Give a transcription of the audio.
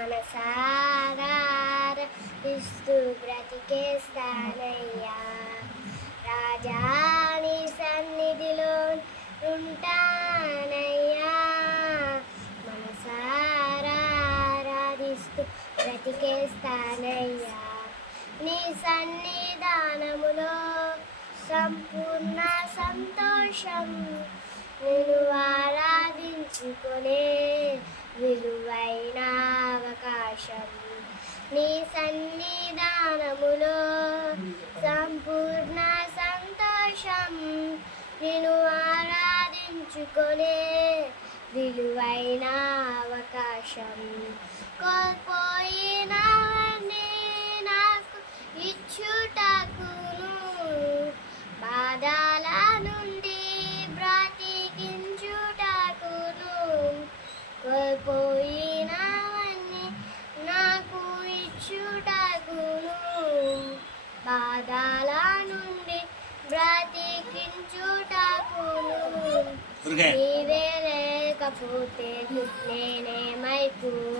మనసారా ఇస్తూ బ్రతికేస్తానయ్యా. రాజా నీ సన్నిధిలో ఉంటానయ్యా. మనసారా ఆరాధిస్తూ బ్రతికేస్తానయ్యా. నీ సన్నిధానములో సంపూర్ణ సంతోషం, నేను ఆరాధించుకునే విలువైన అవకాశం. నీ సన్నిధానములో సంపూర్ణ సంతోషం, నేను ఆరాధించుకునే విలువైన అవకాశం. కోల్పోయినవన్నీ నాకు ఇచ్చుటకును, బాధల నుండి బ్రతికించుటకును. కోల్పోయినవన్నీ నాకు ఇచ్చుటకును, బాధల నుండి బ్రతికించుటకును. నీవే లేకపోతే నేనేమైపోదును.